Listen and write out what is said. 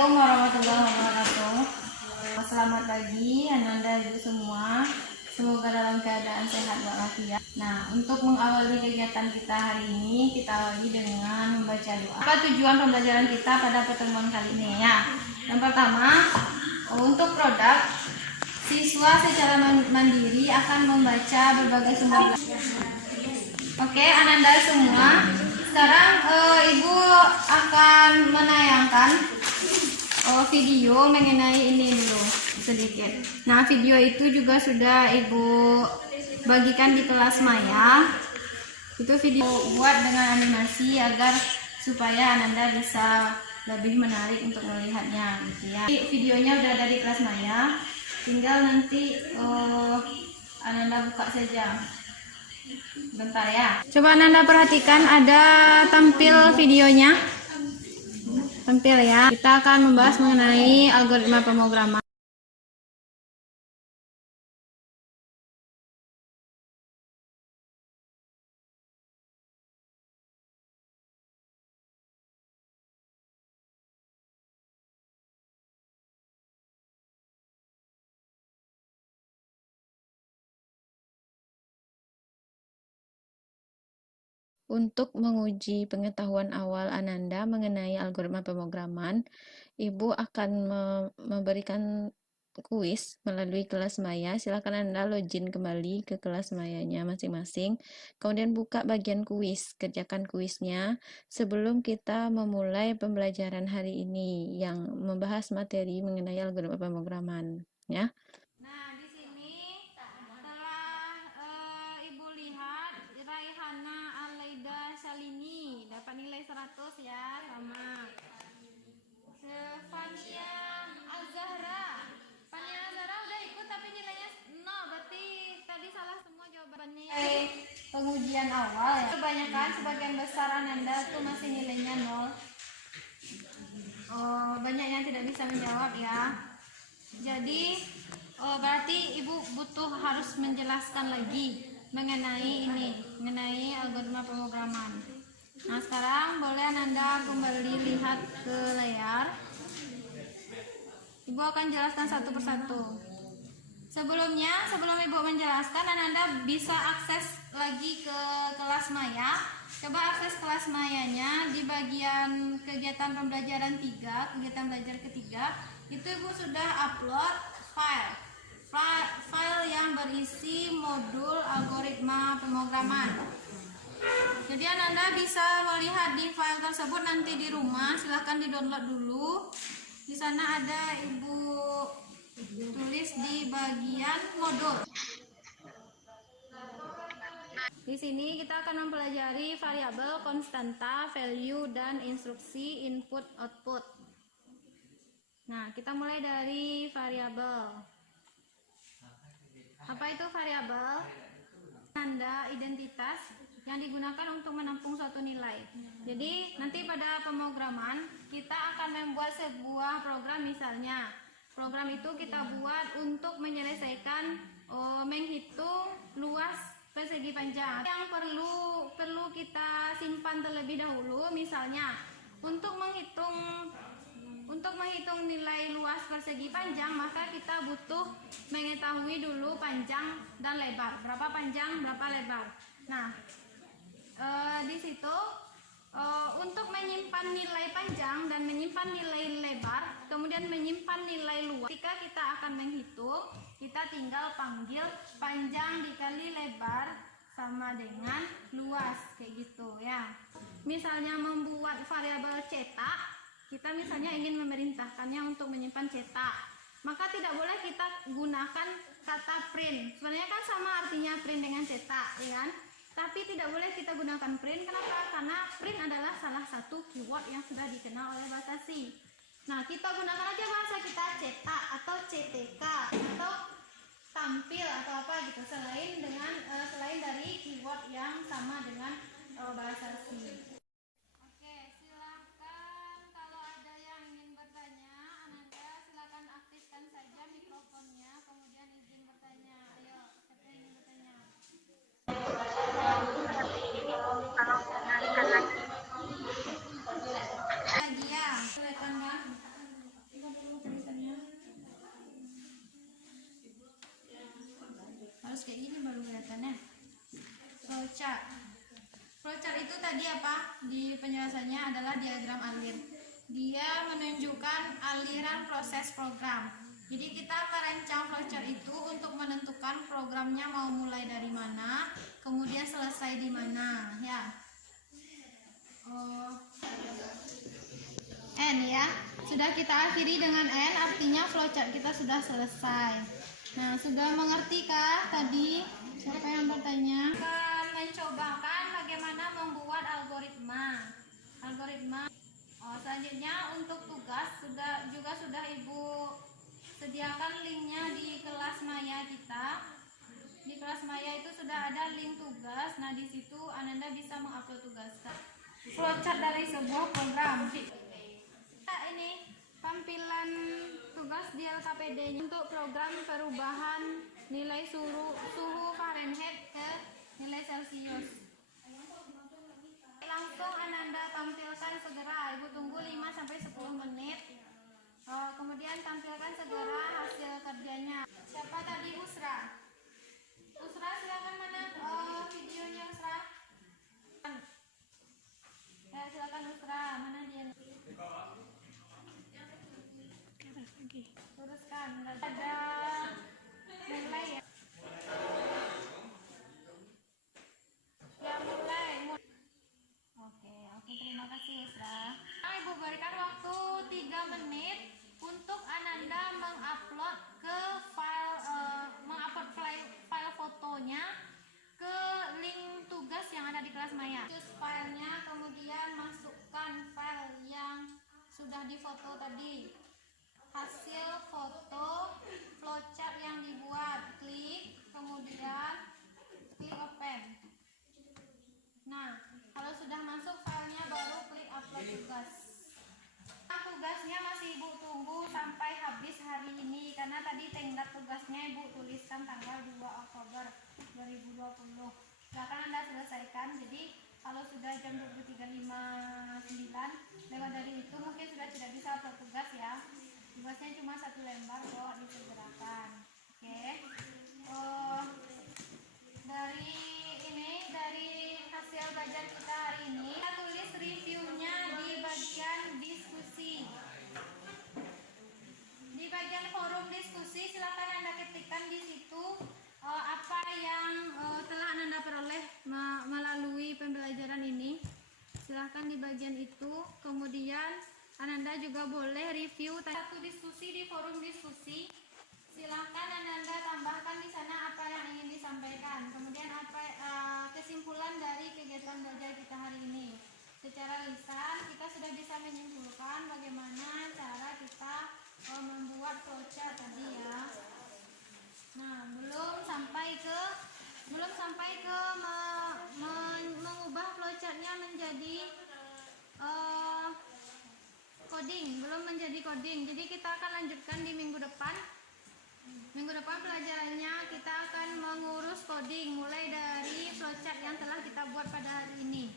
Assalamualaikum warahmatullahi wabarakatuh. Selamat pagi Ananda Ibu semua. Semoga dalam keadaan sehat walafiat. Nah, untuk mengawali kegiatan kita hari ini, kita awali dengan membaca doa. Apa tujuan pembelajaran kita pada pertemuan kali ini ya? Yang pertama, untuk produk, siswa secara mandiri akan membaca berbagai sumber. Oke, Ananda semua. Sekarang Ibu akan menayangkan video mengenai ini dulu sedikit. Nah, video itu juga sudah Ibu bagikan di kelas Maya. Itu video buat dengan animasi agar supaya Ananda bisa lebih menarik untuk melihatnya gitu ya. Videonya udah ada di kelas Maya. Tinggal nanti Ananda buka saja. Bentar ya. Coba Ananda perhatikan ada tampil videonya. Tampil ya. Kita akan membahas mengenai algoritma pemrograman. Untuk menguji pengetahuan awal Ananda mengenai algoritma pemrograman, Ibu akan memberikan kuis melalui kelas Maya. Silakan Anda login kembali ke kelas Mayanya masing-masing. Kemudian buka bagian kuis, kerjakan kuisnya sebelum kita memulai pembelajaran hari ini yang membahas materi mengenai algoritma pemrograman, ya. Nah, di sini setelah Ibu lihat Raihana Alaida Salini dapat nilai 100 ya, sama Fania Azahra. Fania Azahra udah ikut tapi nilainya 0, berarti tadi salah semua jawabannya ya. Pengujian awal ya. Kebanyakan sebagian besar Ananda tuh masih nilainya 0. Banyak yang tidak bisa menjawab ya. Jadi berarti Ibu harus menjelaskan lagi mengenai algoritma pemrograman. Nah, sekarang boleh Ananda kembali lihat ke layar. Ibu akan jelaskan satu persatu. Sebelum Ibu menjelaskan, Ananda bisa akses lagi ke kelas Maya. Coba akses kelas Mayanya di bagian kegiatan pembelajaran 3, kegiatan belajar ketiga. Itu Ibu sudah upload file yang berisi modul algoritma pemrograman. Jadi Ananda bisa melihat di file tersebut nanti di rumah. Silahkan di-download dulu. Di sana ada Ibu tulis di bagian modul. Di sini kita akan mempelajari variabel, konstanta, value, dan instruksi input output. Nah, kita mulai dari variabel. Apa itu variabel? Tanda identitas yang digunakan untuk menampung suatu nilai. Jadi nanti pada pemrograman kita akan membuat sebuah program, misalnya program itu kita buat untuk menyelesaikan menghitung luas persegi panjang. Yang perlu kita simpan terlebih dahulu, misalnya untuk menghitung nilai luas persegi panjang, maka kita butuh mengetahui dulu panjang dan lebar. Berapa panjang, berapa lebar. Nah, di situ untuk menyimpan nilai panjang dan menyimpan nilai lebar, kemudian menyimpan nilai luas. Ketika kita akan menghitung, kita tinggal panggil panjang dikali lebar sama dengan luas, kayak gitu ya. Misalnya membuat variabel cetak, kita misalnya ingin memerintahkannya untuk menyimpan cetak, maka tidak boleh kita gunakan kata print. Sebenarnya kan sama artinya print dengan cetak, ya kan? Tapi tidak boleh kita gunakan print. Kenapa? Karena print adalah salah satu keyword yang sudah dikenal oleh bahasa C. Nah, kita gunakan aja bahasa kita cetak atau CTK atau tampil atau apa gitu, selain dari keyword yang sama dengan bahasa C. Oke, silakan kalau ada yang ingin bertanya, Ananda silakan aktifkan saja mikrofonnya, kemudian izin bertanya. Ayo, siapa yang ingin bertanya? Lagi ya, silakan Bang. tadi apa? Di penjelasannya adalah diagram alir. Dia menunjukkan aliran proses program. Jadi kita merancang flowchart itu untuk menentukan programnya mau mulai dari mana, kemudian selesai di mana, ya. N ya. Sudah kita akhiri dengan N, artinya flowchart kita sudah selesai. Nah, sudah mengerti kah tadi? Siapa yang bertanya? Akan mencobakan bagaimana membuat algoritma. Selanjutnya untuk tugas juga sudah Ibu sediakan linknya di kelas Maya kita. Di kelas Maya itu sudah ada link tugas. Nah, di situ Ananda bisa mengupload tugas. Flowchart dari sebuah program. Nah, ini tampilan tugas di LKPD untuk program perubahan nilai suhu Fahrenheit ke nilai Celcius. Langsung Ananda tampilkan segera. Ibu tunggu 5-10 menit. Kemudian tampilkan segera hasil kerjanya. Siapa tadi? Usra. Usra, silakan, mana videonya Usra? Ya, silakan Usra. Mana dia? Teruskan. Ada mulai ya. Ya, mulai. Oke, terima kasih Usra. Nah, Ibu berikan waktu 3 menit untuk Ananda mengupload file fotonya ke link tugas yang ada di kelas Maya. Choose filenya, kemudian masukkan file yang sudah difoto tadi. Hasil foto flowchart yang dibuat, klik, kemudian klik open. Nah, kalau sudah masuk filenya baru klik upload tugas. Tugasnya masih Ibu tunggu sampai habis hari ini karena tadi tenggat tugasnya Ibu tuliskan tanggal 2 Oktober 2020. Silakan Anda selesaikan. Jadi kalau sudah jam 23.59 lewat dari itu mungkin sudah tidak bisa upload tugas ya. Tugasnya cuma 1 lembar kok, disegerakan. Oke. Dari hasil belajar kita hari ini, kita tulis reviewnya di bagian diskusi. Di bagian forum diskusi, silakan Anda ketikkan di situ apa yang telah Anda peroleh melalui pembelajaran ini. Silahkan di bagian itu. Kemudian Ananda juga boleh review satu diskusi di forum diskusi. Silahkan Ananda tambahkan di sana apa yang ingin disampaikan. Kemudian apa kesimpulan dari kegiatan belajar kita hari ini. Secara lisan kita sudah bisa menyimpulkan bagaimana cara kita membuat flowchart tadi ya. Nah, belum sampai ke mengubah flowchartnya menjadi coding, belum menjadi coding. Jadi kita akan lanjutkan di minggu depan. Minggu depan pelajarannya kita akan mengurus coding mulai dari flowchart yang telah kita buat pada hari ini.